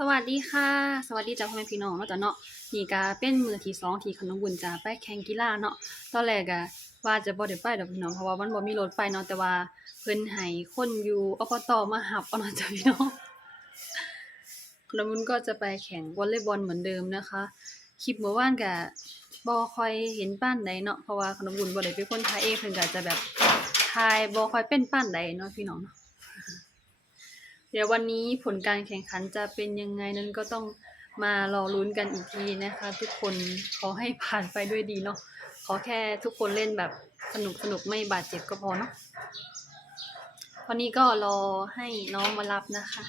สวัสดีค่ะ สวัสดีจ้าพ่อแม่พี่น้องเนาะจ้ะเนาะนี่ก็เป็นมือที่สองที่ขนมบุญจะไปแข่งกีฬาเนาะตอนแรกอะว่าจะบ่ได้ไปดอกพี่น้องเพราะว่ามันบ่มีรถไปเนาะแต่ว่าเพิ่นให้คนอยู่อบตมาหับเอาเนาะจ้ะพี่น้องขนมบุญก็จะไปแข่งวอลเลย์บอลเหมือนเดิมนะคะคลิปเมื่อวานก็บ่ค่อยเห็นป้านใดเนาะเพราะว่าขนมบุญบ่ได้เป็นคนถ่ายเองเพิ่นก็จะแบบถ่ายบ่ค่อยเป็นป้านใดเนาะพี่น้องเนาะ ดี๋ยววันนี้ผลการแข่งขันจะเป็นยังไงนั้นก็ต้องมารอลุ้นกันอีกทีนะคะ ทุกคนขอให้ผ่านไปด้วยดีเนาะขอแค่ทุกคนเล่นแบบสนุกสนุกไม่บาดเจ็บก็พอเนาะวันนี้ก็รอให้น้องมารับนะคะ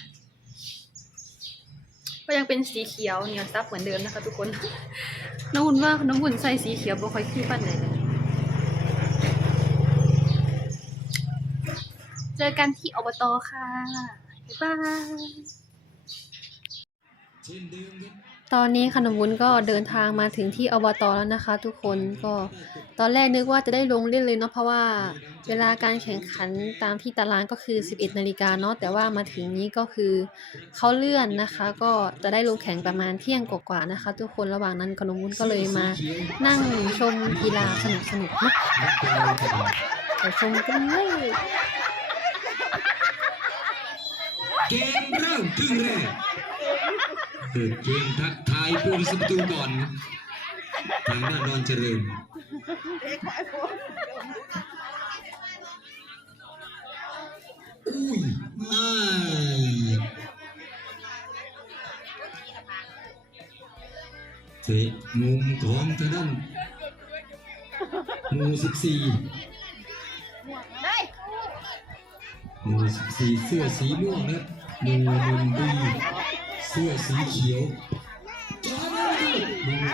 ก็ยังเป็นสีเขียวเหนียวซับเหมือนเดิมนะคะทุกคน น้องหุ่นว่าน้องหุ่นใส่สีเขียวบ่ค่อยขี้ปั้นเลยเจอกันที่อบตค่ะ บายตอนนี้ขนมวุ้นก็เดินทางมาถึงที่อบตแล้วนะคะ ทุกคนก็ตอนแรกนึกว่าจะได้ลงเล่นเลยเนาะเพราะว่าเวลาการแข่งขันตามที่ตารางก็คือ 11 นาฬิกาเนาะแต่ว่ามาถึงนี้ก็คือเขาเลื่อนนะคะ ก็จะได้ลงแข่งประมาณเที่ยงกว่าๆนะคะ ทุกคนระหว่างนั้นขนมวุ้นก็เลยมา นั่งชมกีฬาสนุกๆเนาะไปชมกันเลย เกมเริ่มครึ่งแรกเปิดเกมทักทายผู้รักษาประตูก่อนครับทางด้านดอนเจริญอุ้ยอ้ายเตะมุมของทางด้านหมู่สิบสี่หมู่สิบสี่เสื้อสีม่วงนะครับ หมู่หนึ่งดีเสื้อสีเขียวจ้าหมู่ห้า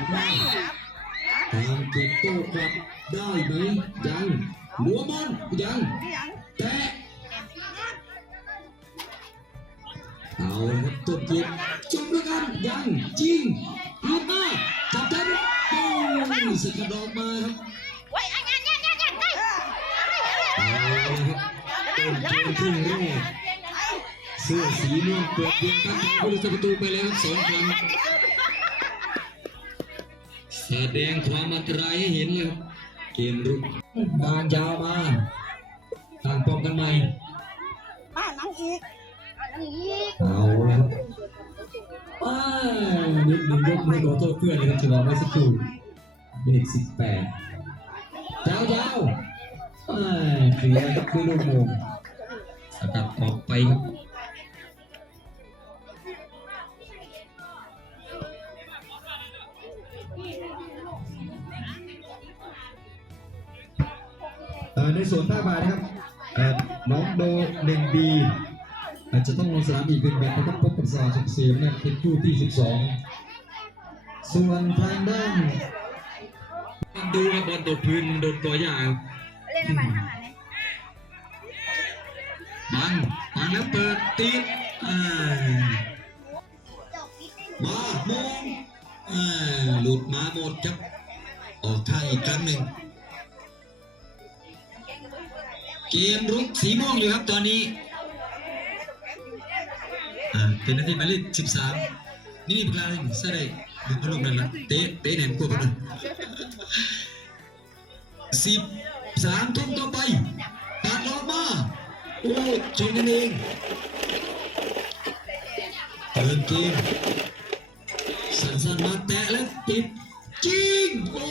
ตามเก็บโต้กลับได้ไหมยังหัวบอลยังแตะเอาละครับต้นเกมจบแล้วกันยังจริงลูกมาจับได้ไหมโอ้ยสกัดออกมาครับเอาละครับต้นเกมครึ่งแรก เสื้อสีม่วงเปิดเกมตั้งแต่ผู้รักษาประตูไปแล้วสองครั้งแสดงความอันตรายให้เห็นเลยครับเกมรุกบางยาวมาตั้งป้องกันใหม่ป้านังอีกนังอีกเอาละครับป้านิดหนึ่งยกมือขอโทษเพื่อนนะครับฉลองไม่สักครู่เบรกสิบแปดยาวยาวๆป้าเคลียร์ครับด้วยลูกโมงสกัดออกไปครับ ในส่วนภาคบ่ายนะครับเอ่อน้องโดหนึ่งบีอาจจะต้องลงสนามอีกหนึ่งแมตช์นะครับพบกับสาวสุขเสียงนะครับเป็นคู่ที่ 12 ส่วนทางด้านดูกับบอลตกพื้นโดนกอยาครับเล่นทำไมทำไมเนี่ยบังบังแล้วเปิดติดอ่ามามองอ่าหลุดมาหมดครับ ออกทางอีกครั้งหนึ่ง เกมรุกสีม่วงอยู่ครับตอนนี้อ่าเป็นนาทีหมายเลขสิบสามนี่นี่เป็นอะไรใช่ได้ดึงพัดลมนั่นละเตะเตะแหนมกลัวพัดลมสิบสามทุ่มต่อไปตัดออกมาโอ้ชนกันเองเปิดเกมสั้นๆมาแตะแล้วปิดจริงโอ้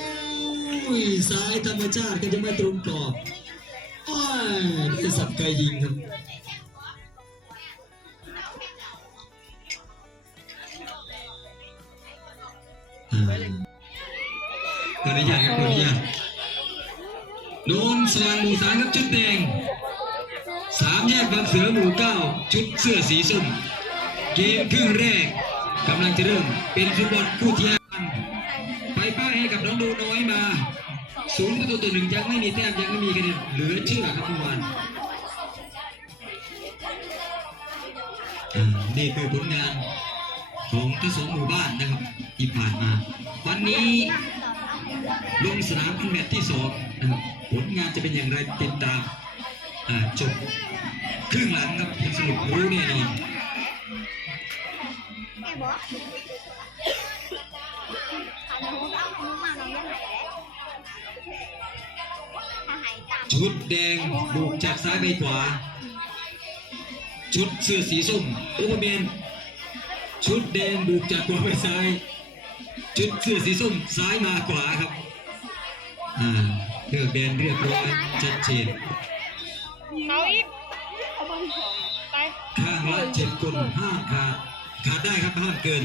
ยสายธรรมชาติก็จะไม่ตรงกรอบ อ้ายได้สับไกยิงครับอ่าขออนุญาตครับขออนุญาตโดนสว่างหมู่สามครับจุดแดงสามแยกบางเสือหมู่เก้าชุดเสื้อสีส้มเกมครึ่งแรกกำลังจะเริ่มเป็นฟุตบอลคู่ที่ ศูนย์ประตูต่อหนึ่งยังไม่มีแต้มยังไม่มีคะแนนเหลือเชื่อครับทุกวันอ่านี่คือผลงานของทั้งสองหมู่บ้านนะครับที่ผ่านมา วันนี้ลงสนามเป็นแมตช์ที่สองนะครับผลงานจะเป็นอย่างไรติดตามอ่าจบครึ่งหลังครับสรุปรู้แน่นอนขันหูเอาหูมาน้ ชุดแดงบุกจากซ้ายไปขวา ชุดเสื้อสีส้มโอเปอร์แมนชุดแดงบุกจากขวาไปซ้าย ชุดเสื้อสีส้มซ้ายมาขวาครับอ่าเลือกแดนเรียบร้อยชัดเจนเขาอีกไปข้างละเจ็ดคนห้ามขาดขาดได้ครับห้ามเกิน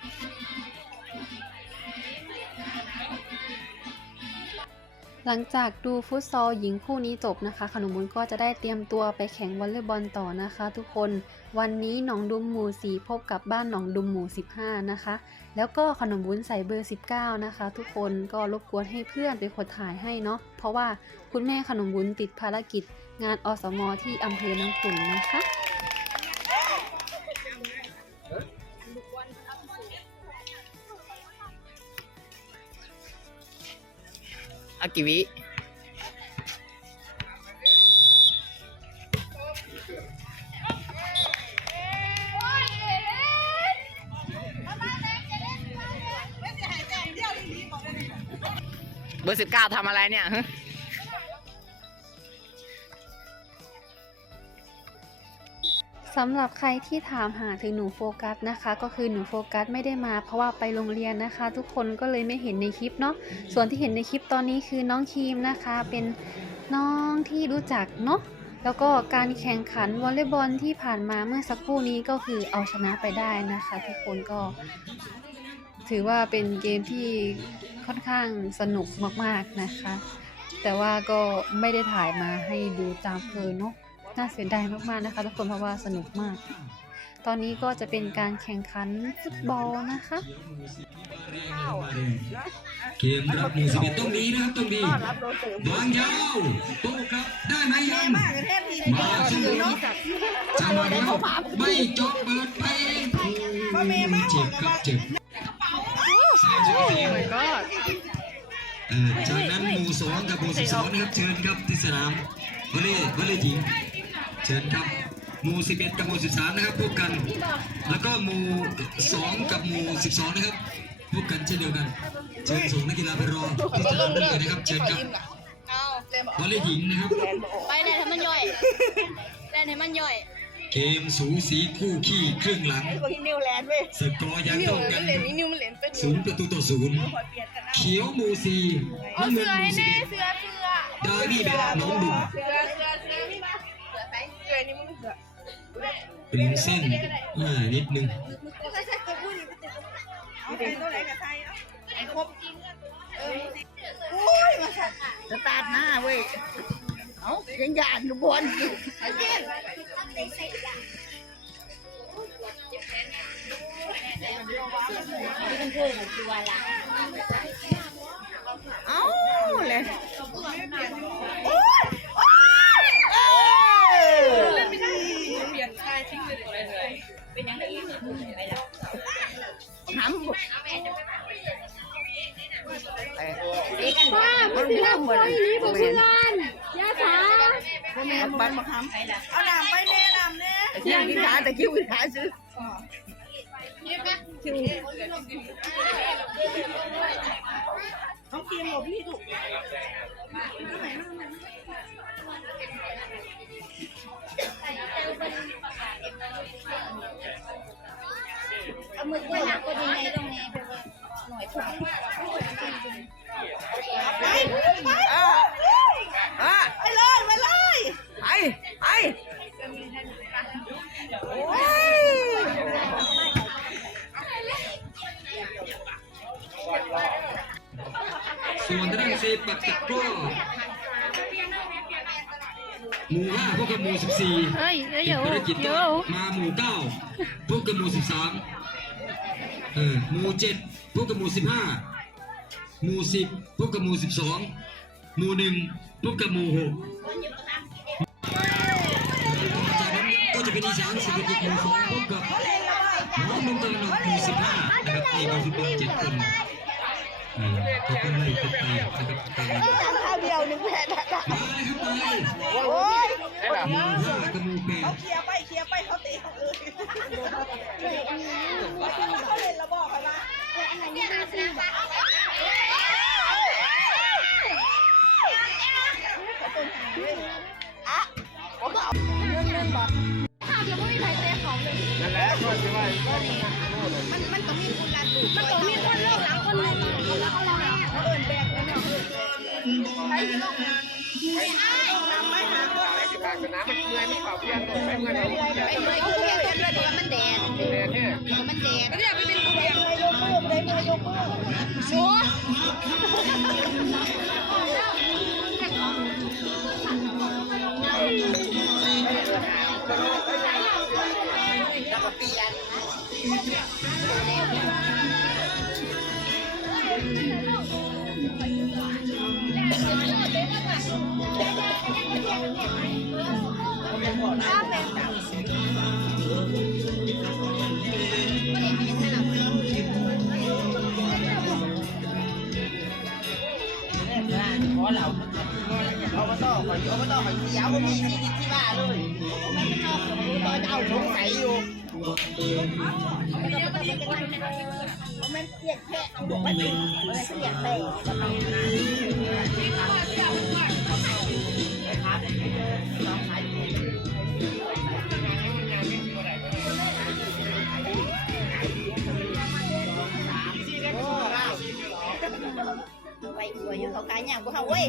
หลังจากดูฟุตซอลหญิงคู่นี้จบนะคะ ขนมบุญก็จะได้เตรียมตัวไปแข่งวอลเลย์บอลต่อนะคะ ทุกคนวันนี้หนองดุมหมู่ 4 พบกับบ้านหนองดุมหมู่ 15 นะคะ แล้วก็ขนมบุญใส่เบอร์ 19 นะคะ ทุกคนก็รบกวนให้เพื่อนไปกดถ่ายให้เนาะเพราะว่าคุณแม่ขนมบุญติดภารกิจงานอสมที่อำเภอน้ำขุ่นนะคะ อากิวิเบอร์สิบเก้าทำอะไรเนี่ย สำหรับใครที่ถามหาถึงหนูโฟกัสนะคะ ก็คือหนูโฟกัสไม่ได้มาเพราะว่าไปโรงเรียนนะคะ ทุกคนก็เลยไม่เห็นในคลิปเนาะส่วนที่เห็นในคลิปตอนนี้คือน้องครีมนะคะ เป็นน้องที่รู้จักเนาะแล้วก็การแข่งขันวอลเลย์บอลที่ผ่านมาเมื่อสักครู่นี้ก็คือเอาชนะไปได้นะคะ ทุกคนก็ ถือว่าเป็นเกมที่ค่อนข้างสนุกมากๆนะคะ แต่ว่าก็ไม่ได้ถ่ายมาให้ดูตามเคยเนาะ น่าเสียดายมากๆนะคะทุกคนเพราะว่าสนุกมาก ตอนนี้ก็จะเป็นการแข่งขันฟุตบอลนะคะเกมรับมือสิบเอ็ดต้องดีนะครับต้องดีต้วางยาวโต้ครับได้ไหมยังมากกันแทบทีมาสู้เนจังหวะนี้ไม่จบเปิดไปเองเจ็บครับเจ็บแซงสุดเสียงก็เออจากนั้นหมู่สองกับหมู่สิบสองนะครับเชิญครับที่สนามวอลเลย์วอลเลย์หญิง เชิญครับหมู่สิบเอ็ดกับหมู่สิบสามนะครับพบกัน แล้วก็หมู่สองกับหมู่สิบสองนะครับพบกันเช่นเดียวกัน เชิญส่งนักกีฬาไปรอที่สนามได้เลยนะครับ เชิญครับวอลเลย์หญิงนะครับ ไปไหนให้มันย่อยไปไหนมันย่อย เกมสูสีคู่ขี้ครึ่งหลังไอ้คนที่นิวแลนด์เว้ยสกอร์ยังนิวต้องมักันนเล่นนี่นิวมันเล่นเป็นศูนย์ประตูต่อศูนย์เขียวหมูซีน้ำเงินหมูซีเสือเสือดานี่แบบน้องดุม เสือเสือเสือนี่มาเสือไปเสือนี่มันเสือริมเส้นอ่านิดนึงเอาไปตัวไหนกับไทยเนาะไอ้ครบจริงเออโอ้ยมาสัตว์สตาร์ทหน้าเว้ยเอายังหยาดลูกบอลอยู่ไอ้เจ้นเอาเลโอ้ย หมดป้ามันเป็นนักมวยนี่ผมชื่อลานยาขาพ่อแม่บันมาทำเอาหนามไปแน่น้ำแน่แต่คิววิขาแต่คิววิขาซื้อคิว มู่สิบสี่เฮ้ยเดี๋ยวภารกิจเดี๋ก็ยวมาหมู่เก้าพบกับหมู่สิบสามเออหมู่เจ็ดพบกับหมู่สิบห้าหมู่สิบพบกับหมู่สิบสองหมู่หนึ่งพบกับหมู่หกจากนั้นก็จะเป็นอีสานเศรษฐกิจหมู่สองพบกับน้องนนตะวันออกหมู่สิบห้านะครับนี่มีฟุตบอล เจ็ดคนเออเขาก็เลยติดไปนะครับตามมาข้าวเดียวนึงแพ้ละเลยครับไปโอ้ยหมู่ห้ากับหมู่แปดเคลียร์ไปเคลียร์ไปเขาตีเขาเลยเขาเล่นระบอกกันนะมันต้องมีคนเลิก ใครสิลงมาไม่หาคนไม่สิบาทน้ำมันเมื่อยไม่เป่าเพียงไปเมื่อยไปเลยเขาเรียกต้นด้วยแต่ว่ามันแดดมันแดดเนี่ยไปเป็นตัวเองเลยยกมือเลยมือยกมือชัวเอา มันเสียดแค่มันเสียดแต่ไปหัวอยู่เขาขายอย่างกูเขาเว้ย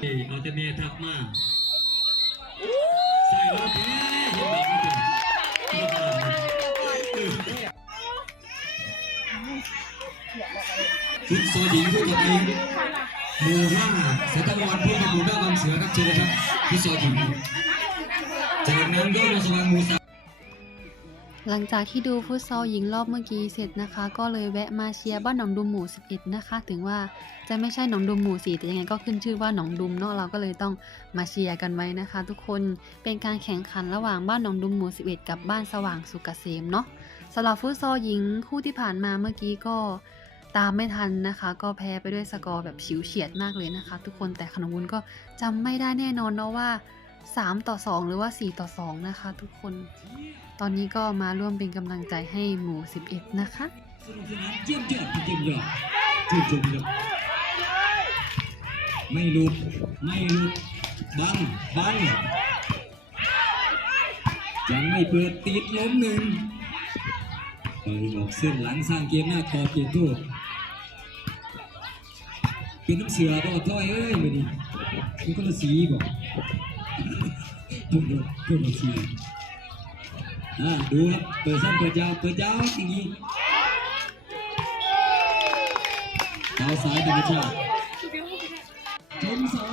เอาแต่เมีทักมาใส่รถเอ้ยเห็นแบบนี้เป็นฟุตซอลหญิงคู่กับเองหมู่ห้าสัตวรพูดกับหมู่เก้าบางเสือครับเชิญครับฟุตซอลหญิงจากนั้นก็มาสว่างหมู่สาม หลังจากที่ดูฟุตซอลหญิงรอบเมื่อกี้เสร็จนะคะ ก็เลยแวะมาเชียร์บ้านหนองดุมหมู่ 11 นะคะ ถึงว่าจะไม่ใช่หนองดุมหมู่ 4 แต่ยังไงก็ขึ้นชื่อว่าหนองดุมเนาะเราก็เลยต้องมาเชียร์กันไว้นะคะ ทุกคนเป็นการแข่งขันระหว่างบ้านหนองดุมหมู่ 11 กับบ้านสว่างสุกเกษมเนาะสำหรับฟุตซอลหญิงคู่ที่ผ่านมาเมื่อกี้ก็ตามไม่ทันนะคะ ก็แพ้ไปด้วยสกอร์แบบฉิวเฉียดมากเลยนะคะ ทุกคนแต่ขนมวุ้นก็จำไม่ได้แน่นอนเนาะว่า 3 ต่อ 2 หรือว่า 4 ต่อ 2 นะคะ ทุกคน ตอนนี้ก็มาร่วมเป็นกำลังใจให้หมู่ 11 นะคะสนุกสนานเยี่ยมยอดเยี่ยมยอดชื่ชมครับไม่หลุด ไม่หลุด บัง บัง ยังไม่เปิดติดล้มหนึ่งไปออกเส้นหลังสร้างเกมหน้าคอเกมโทษเป็นน้ำเสือก็ต้อยเอ้ยมาดิมันก็ละสีบอก พุ่งโดนพุ่งมาสีอ่าดูครับเปิดสั้นเปิดยาวเปิดยาวอย่างนี้เอาสายธรรมชาติชนเสา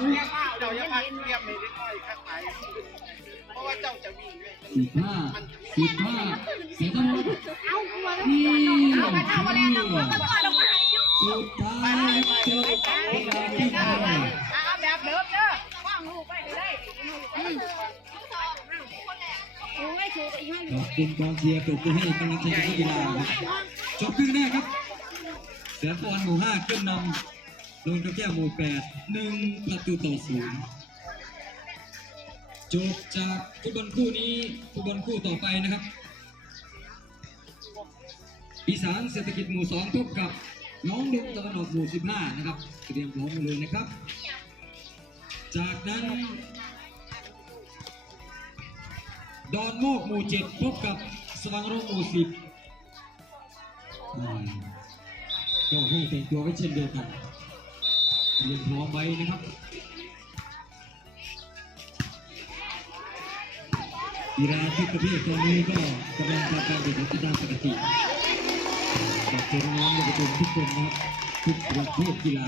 เจ้าอย่าพาเทียมเลยได้ค่อยข้างไหนเพราะว่าเจ้าจะวิ่งด้วยสิบห้าสิบห้าเสียต้องนี่เอาไปเอามาแล้วสุดท้ายเจอที่ทาง แบบเดิมเด้อว่างลูกไปได้ ขอบคุณกองเชียร์ปรบมือให้กำลังใจนักกีฬาจบครึ่งแรกครับเสือฟอนหมู่ห้าขึ้นนำลงกับแก้วหมู่แปดหนึ่งประตูต่อศูนย์จบจากฟุตบอลคู่นี้ฟุตบอลคู่ต่อไปนะครับอีสานเศรษฐกิจหมู่สองพบกับน้องดุงตะวันออกหมู่15นะครับเตรียมพร้อมมาเลยนะครับ จากนั้น ดอนโมกหมู่เจ็ดพบกับสว่างโรจน์หมู่สิบก็ให้แต่งตัวไว้เช่นเดียวกันเรียมพร้อมไว้นะครับกีฬาทุกประเภทตอนนี้ก็กำลังทำการแข่งขันตามปกติฝากเชิญน้องๆเยาวชนทุกคนนะครับทุกประเภทกีฬา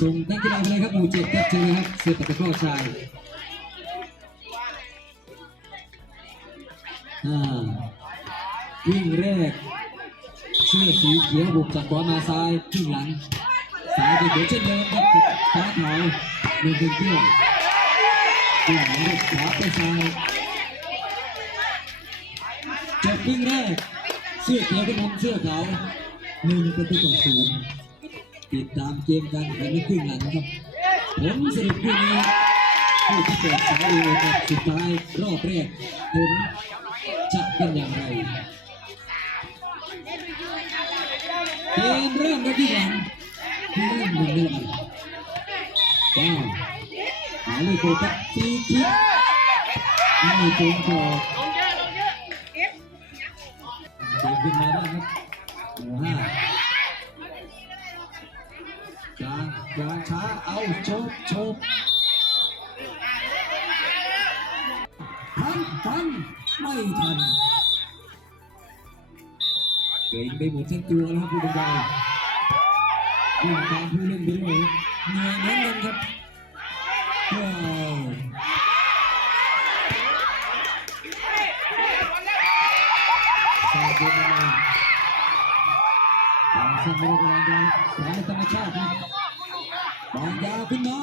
ส่งนักกีฬาไปเลยครับหมู่เจ็ดครับเชิญเลยครับเสือตะกร้อชายอ่าวิ่งแรกเสื้อสีเขียวบุกจากขวามาซ้ายขึ้นหลังซ้ายจะเดี๋ยวเช่นเดิมครับฟ้าขาวหนึ่งเป็นเที่ยววิ่งหลังลูกขวาไปซ้ายจบวิ่งแรกเสื้อเขียวเป็นนำเสื้อขาวหนึ่งประตูต่อศูนย์ ติดตามเกมการแข่งขันในครึ่งหลังครับผลสรุปคู่นี้ผู้ที่เปิดสายดูกับสุดท้ายรอบแรกผลจะเป็นอย่างไรเกมเริ่มกันที่หลังที่เริ่มหนึ่งเรื่องว้าวหมายเลขหกครับปีคิดไม่ตรงต่อเกมขึ้นมาบ้างครับหมู่ห้าางยาช้าเอาชกชกทันทันไม่ทันเก่งไปหมดทั้งตัวแล้วครับผู้บรรยายผู้ตามผู้เล่นไปด้วยเหนื่อยเหมือนกันครับว้าวสาธุนะวางเส้นม่ได้กำลังจสายธรรมชาตินะ วางยาวขึ้นมา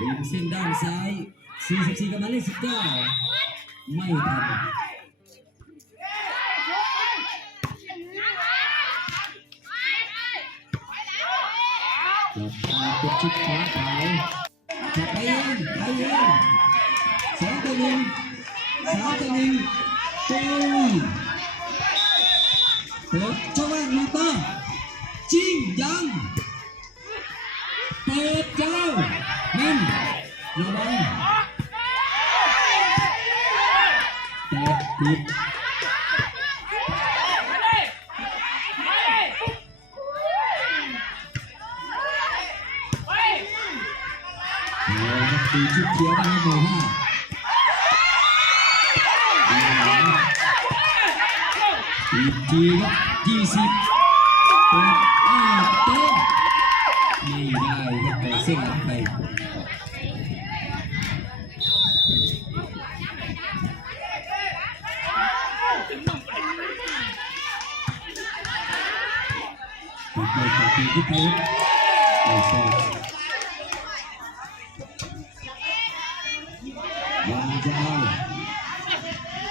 ดึงเส้นด้านซ้าย 44กับหมายเลข19 ไม่ทันหลับตาเป็นชุดฟ้าขาวจะไปเองไปเองสองต่อหนึ่งสามต่อหนึ่งตีเปิดช่องว่างมาป้าจริงยัง ปิดเจ้านั่นระวังแต่ติดตีชุดเขียวกันให้หมู่ห้าอีกทีครับยี่สิบ ครับแต่เส้นหลังไปติดเลยครับ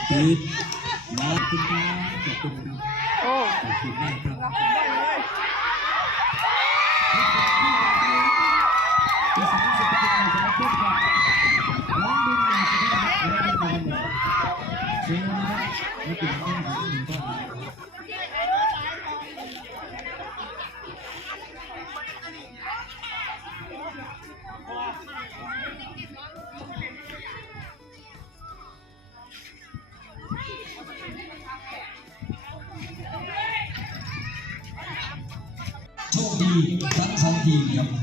ตี ทั้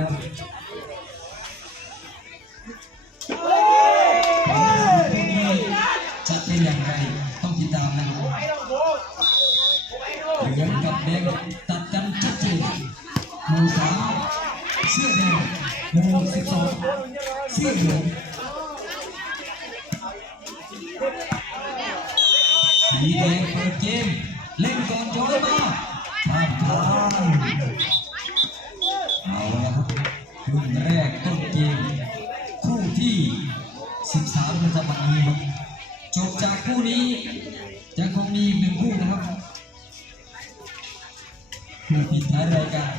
Gracias. คู่ปิดท้ายรายการ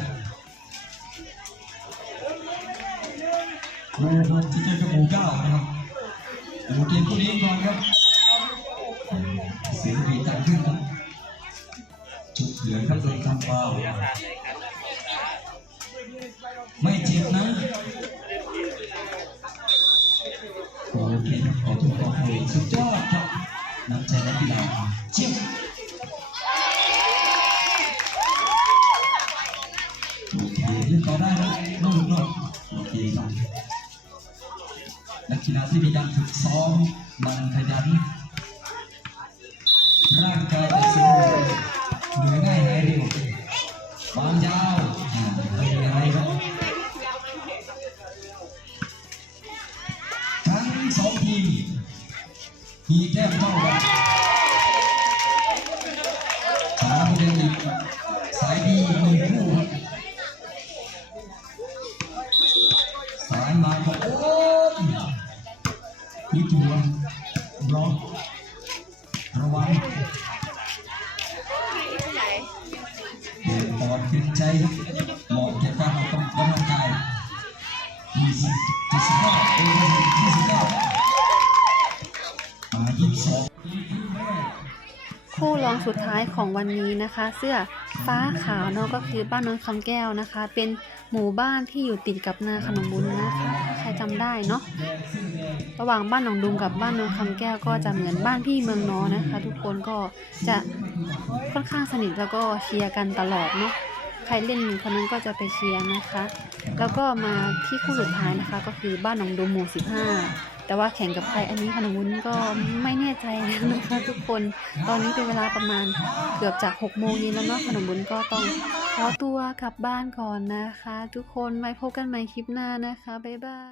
คู่หกที่เจอกับหมู่เก้านะครับดูเกมคู่นี้ก่อนครับ เสียงดีตังขึ้นครับจุดเหลืองครับโดนทำฟาวล์ไร่างก คู่รองสุดท้ายของวันนี้นะคะ เสื้อฟ้าขาวเนาะก็คือบ้านโนนคำแก้วนะคะ เป็นหมู่บ้านที่อยู่ติดกับนาขนมบุญนะคะใครจำได้เนาะระหว่างบ้านหนองดุมกับบ้านโนนคำแก้วก็จะเหมือนบ้านพี่เมืองน้องนะคะ ทุกคนก็จะค่อนข้างสนิทแล้วก็เชียร์กันตลอดเนาะใครเล่นคนนั้นก็จะไปเชียร์นะคะ แล้วก็มาที่คู่สุดท้ายนะคะ ก็คือบ้านหนองดุมหมู่15 แต่ว่าแข่งกับใครอันนี้ขนมวุ้นก็ไม่แน่ใจแล้วนะคะทุกคน ตอนนี้เป็นเวลาประมาณเกือบจาก6โมงเย็นแล้วเนาะขนมบุญก็ต้องขอตัวกลับบ้านก่อนนะคะ ทุกคนไว้พบกันใหม่คลิปหน้านะคะบ๊ายบาย